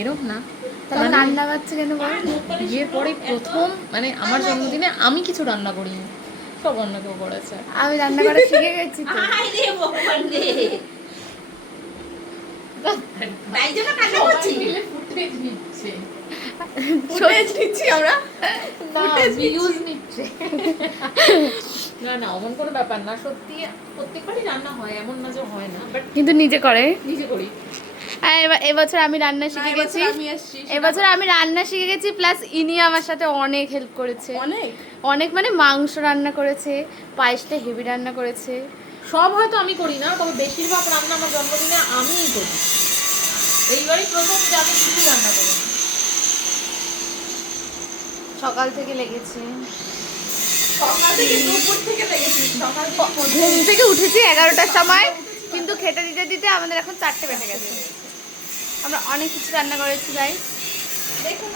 এরকম না, তাহলে রান্না বাচ্চা কেন বল? বিয়ের পরে প্রথম মানে আমার জন্মদিনে আমি কিছু রান্না করিনি, সব অন্য কেউ করেছে। আমি রান্না করা শিখে গেছি তো। তাই জন্য কান্না করছি। ফুটেজ নিচ্ছে, ফুটেজ নিচ্ছি আমরা। ভিউজ নিচ্ছে। না না, অমন কোনো ব্যাপার না, সত্যি প্রত্যেকবারই রান্না হয়, এমন না যে হয় না, বাট কিন্তু নিজে করে। নিজে করি। আর এবছর আমি রান্না শিখে গেছি। এবছর আমি রান্না শিখে গেছি, প্লাস ইনি আমার সাথে অনেক হেল্প করেছে। অনেক অনেক মানে মাংস রান্না করেছে, পায়েসটা হেভি রান্না করেছে। সব হয়তো আমি করি না, তবে বেশিরভাগ রান্না আমার জন্মদিনে আমিই করি। এইবারই প্রথম যে আমি কিছু রান্না করি। সকাল থেকে লেগেছে, সকাল থেকে দুপুর থেকে লেগেছি। সকাল থেকে ঘুম থেকে উঠেছি 11টার সময়, কিন্তু খেতে দিতে দিতে আমাদের এখন 4টে বেজে গেছে। আমরা অনেক কিছু রান্না করেছি গাইস। দেখুন